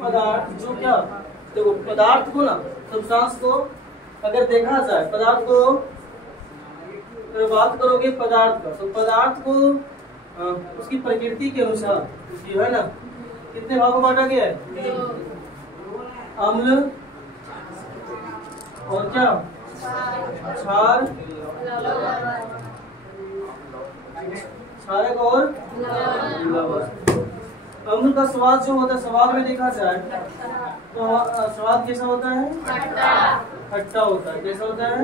पदार्थ जो क्या, देखो पदार्थ को ना, सब्सटेंस को अगर देखा जाए, पदार्थ को अगर बात करोगे पदार्थ का, तो पदार्थ को उसकी प्रकृति के अनुसार जो है ना कितने भागों में बांटा गया है? अम्ल और क्या, क्षार, क्षारक और लवण। अम्ल का स्वाद जो होता है, स्वाद में देखा जाए तो स्वाद कैसा होता है? खट्टा होता है। कैसा होता है?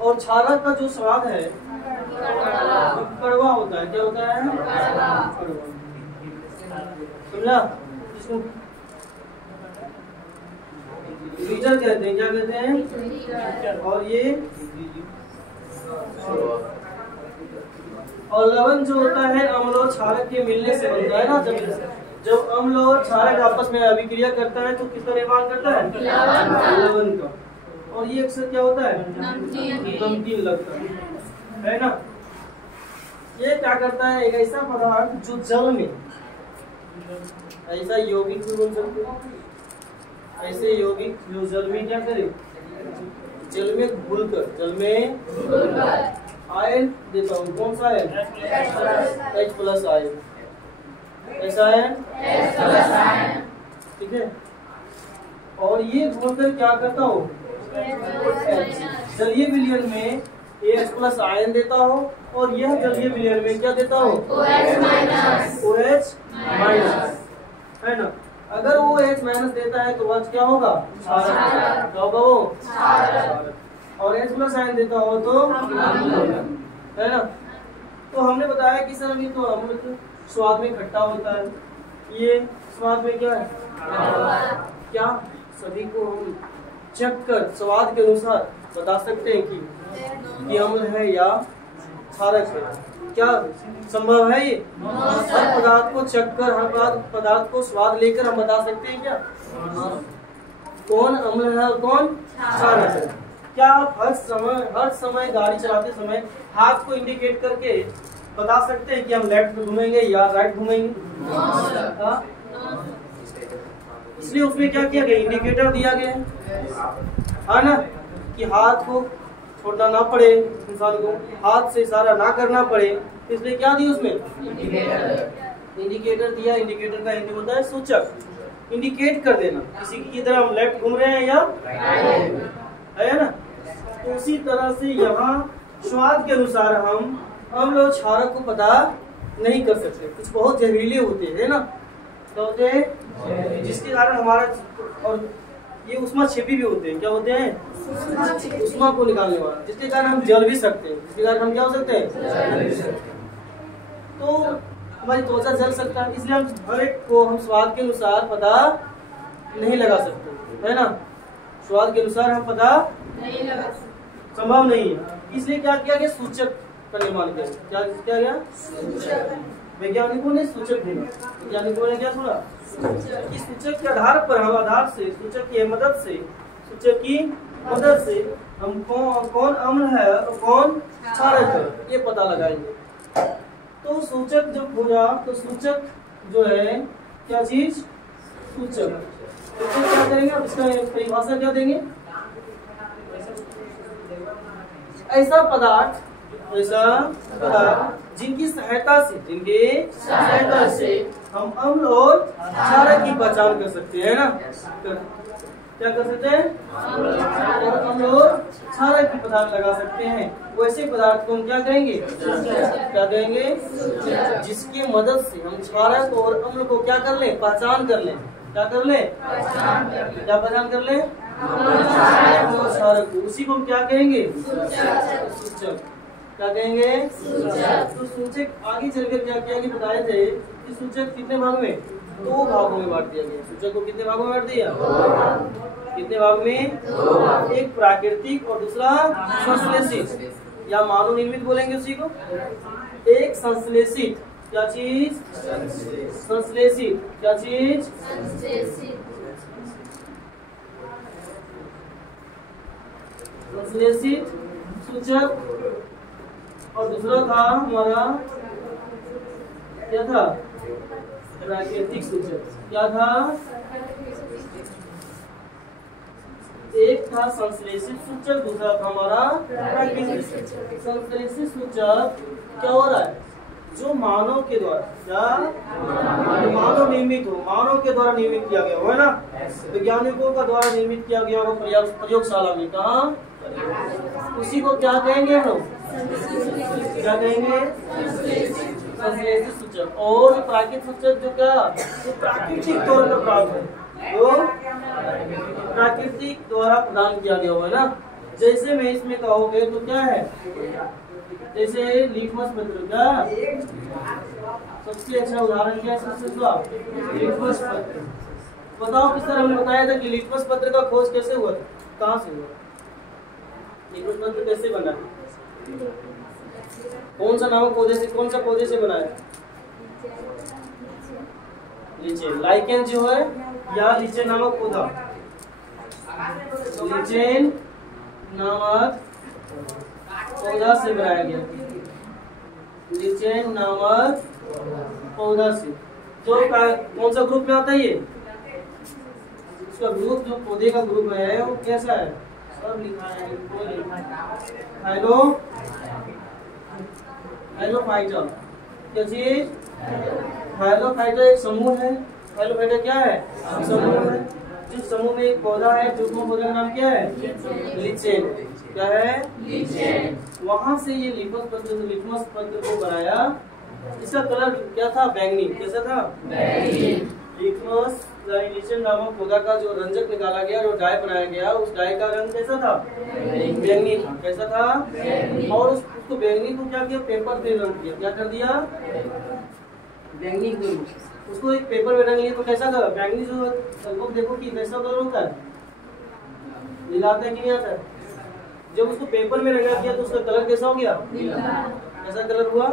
और क्षारक का जो स्वाद है कड़वा होता है। क्या होता है? कड़वा। समझा? इसको बीटर कहते हैं। क्या कहते हैं? और ये और लवण जो होता है अम्ल और क्षारक के मिलने से बनता है ना। जब अम्ल और क्षारक आपस में अभिक्रिया करता है तो किसका निर्माण करता है? लवण का। और ये अक्सर क्या होता है? नमकीन लगता है ना। ये क्या करता है? एक ऐसा पदार्थ जो जल में, ऐसा यौगिक भी बोल सकते हो, ऐसे यौगिक जो जल में क्या करे? जल में घुलकर, जल में आयन देता हूँ। कौन सा आयन? H+ ion. ऐसा आयन, ठीक है। और ये घुलकर क्या करता हो? जलीय विलयन में H+ आयन देता हो और यह जलीय विलयन में क्या देता हो? OH- है ना। अगर वो OH- देता है तो वह क्या होगा? क्षारक। क्या होगा वो? क्षारक। और H+ आयन देता हो तो है ना। तो हमने बताया कि सर अभी तो अम्ल स्वाद में खट्टा होता है, ये स्वाद में क्या है? क्या सभी को हम चख कर स्वाद के अनुसार बता सकते हैं कि अम्ल है या क्षारक है? क्या संभव है ये? हर पदार्थ को चख कर, हर पदार्थ को स्वाद लेकर हम बता सकते हैं क्या कौन अम्ल है और कौन क्षारक है? क्या आप हर समय गाड़ी चलाते समय हाथ को इंडिकेट करके बता सकते हैं कि हम लेफ्ट घूमेंगे या राइट घूमेंगे? इसलिए उसमें क्या किया गया? इंडिकेटर दिया गया है ना, कि हाथ को छोड़ना ना पड़े, इंसान को हाथ से इशारा ना करना पड़े। इसलिए क्या दिया उसमें? इंडिकेटर दिया। इंडिकेटर का हिंदी होता है सूचक। इंडिकेट कर देना किसी की तरह हम लेफ्ट घूम रहे हैं या है ना। तो उसी तरह से यहाँ स्वाद के अनुसार हम अम्ल और क्षारक को पता नहीं कर सकते। कुछ बहुत जहरीले होते हैं ना, तो होते हैं जिसके कारण हमारा, और ये उष्मा क्षेपी भी होते हैं। क्या होते हैं? उष्मा को निकालने वाला, जिसके कारण हम जल भी सकते हैं। जिसके कारण हम क्या हो सकते हैं? तो हमारी त्वचा जल सकता है। इसलिए हम हर एक को हम स्वाद के अनुसार पता नहीं लगा सकते, है ना। स्वाद के अनुसार हम पता नहीं लगा सकते, संभव नहीं है। इसलिए क्या किया गया? सूचक का निर्माण किया। क्या किया गया? वैज्ञानिकों ने सूचक ढूंढा। वैज्ञानिकों ने क्या ढूंढा? कि सूचक के आधार पर हम सूचक की मदद से हम कौन अम्ल है और कौन क्षारक है ये पता लगाएंगे। तो सूचक जब खोजा तो सूचक जो है क्या चीज? सूचक। तो क्या करेंगे? इसका परिभाषा क्या देंगे? ऐसा पदार्थ जिनकी सहायता से हम अम्ल और क्षारक की पहचान कर सकते हैं ना। क्या कर सकते हैं? अम्ल और क्षारक की पहचान लगा सकते हैं। वैसे पदार्थ को हम क्या कहेंगे? क्या कहेंगे? जिसकी मदद से हम क्षारक और अम्ल को क्या कर लें? पहचान कर लें। क्या कर लें? क्या पहचान कर लें? क्षारक को। उसी को हम क्या कहेंगे? सूचक। क्या कहेंगे? तो सूचक आगे चलकर क्या किया कि बताए थे कि सूचक कितने भाग में? 2 भागों में बांट दिया गया। सूचक को कितने भागों में बांट दिया? कितने भाग में? एक प्राकृतिक और दूसरा संश्लेषित या मानव निर्मित बोलेंगे उसी को। एक संश्लेषित क्या चीज? संश्लेषित क्या चीज? संश्लेषित सूचक। और दूसरा था हमारा क्या था? प्राकृतिक सूचक क्या था? एक था संश्लेषित सूचक, दूसरा था हमारा प्राकृतिक सूचक। संश्लेषित सूचक क्या हो रहा है? जो मानव के द्वारा क्या मानव निर्मित हो, मानव के द्वारा निर्मित किया गया हो, है ना, वैज्ञानिकों का द्वारा निर्मित किया गया हो प्रयोगशाला में, कहा उसी को क्या कहेंगे हम लोग? क्या कहेंगे? संश्लेषित सूचक। और प्राकृतिक सूचक जो क्या जो प्राकृतिक तौर पर प्राप्त है, वो प्राकृतिक द्वारा प्रदान किया गया हो, है ना। जैसे मैं इसमें कहोगे तो क्या है? जैसे लिटमस पत्र का सबसे अच्छा उदाहरण क्या है? सबसे लिटमस पत्र। बताओ किस तरह हमने बताया था कि लिटमस पत्र का खोज कैसे हुआ, कहाँ से हुआ? लिटमस पत्र कैसे बना? कौन सा नामक पौधे से, कौन सा पौधे से बना है? लीचेन, लाइकेन जो है या लीचेन नामक पौधा, लीचेन नामक पौधा से बनाया गया। लीचेन नामक पौधा से, जो कौन सा ग्रुप में आता है? ये उसका ग्रुप, जो पौधे का ग्रुप है वो कैसा है? सब लिखा है, हेलो हेलोफाइटा। क्या चीज? हेलोफाइटा एक समूह है। हेलोफाइटा क्या है? समूह है। जिस समूह में एक पौधा है, जो पौधे का नाम क्या है? लीचेन। क्या है? लीचेन। वहां से ये लिटमस पत्र को बनाया। इसका कलर क्या था? बैंगनी। कैसा था? बैंगनी। लिटमस लीचेन नामक पौधा का जो रंजक निकाला गया, जो डाई बनाया गया, उस डाई का रंग कैसा था? बैंगनी था। कैसा था? और उसको बैंगनी को क्या किया? पेपर पे रंग किया। क्या कर दिया? बैंगनी को उसको एक पेपर में रंग लिया, तो कैसा था? बैंगनी जो लगभग देखो कि कैसा कलर होता है, नीला आता है कि नहीं आता है? जब उसको पेपर में रंगा किया तो उसका कलर कैसा हो गया? नीला। कैसा कलर हुआ?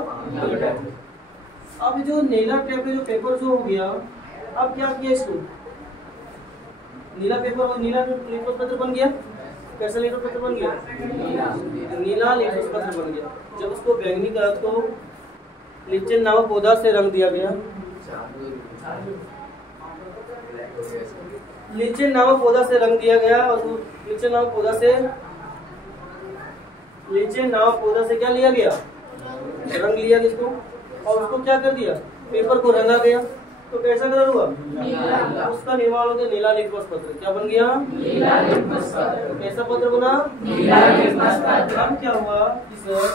अब जो नीला टाइप जो पेपर जो हो गया, अब क्या किया? इसको नीला पेपर और नीला लिटमस पत्र बन गया। कैसा लिटमस पत्र बन गया? नीला लिटमस पत्र बन गया। जब उसको बैंगनी का तो लीचेन नामक पौधा से रंग दिया गया। लीचेन नामक पौधा से रंग दिया गया और लीचेन नामक पौधा से क्या लिया गया? रंग लिया किसको? और उसको क्या कर दिया? पेपर को रंगा गया। तो कैसा कलर हुआ? नीला। उसका निर्माण हो गया नीला लिटमस पत्र। क्या बन गया? नीला लिटमस पत्र। कैसा पत्र बना? नीला लिटमस पत्र। अब क्या हुआ सर?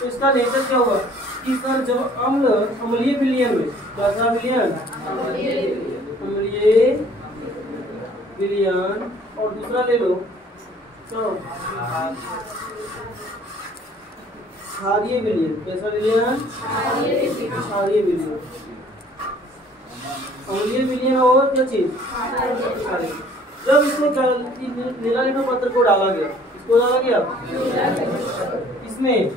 तो इसका नेचर क्या हुआ कि सर जब अम्ल अम्लीय विलयन में, क्या था विलयन? अम्लीय विलयन, और दूसरा ले लो तो क्षारीय विलयन। कैसा विलयन? क्षारीय विलयन। अम्लीय विलयन और क्या चीज? जब इसमें नीला लिटमस पत्र को डाला गया, इसको डाला गया इसमें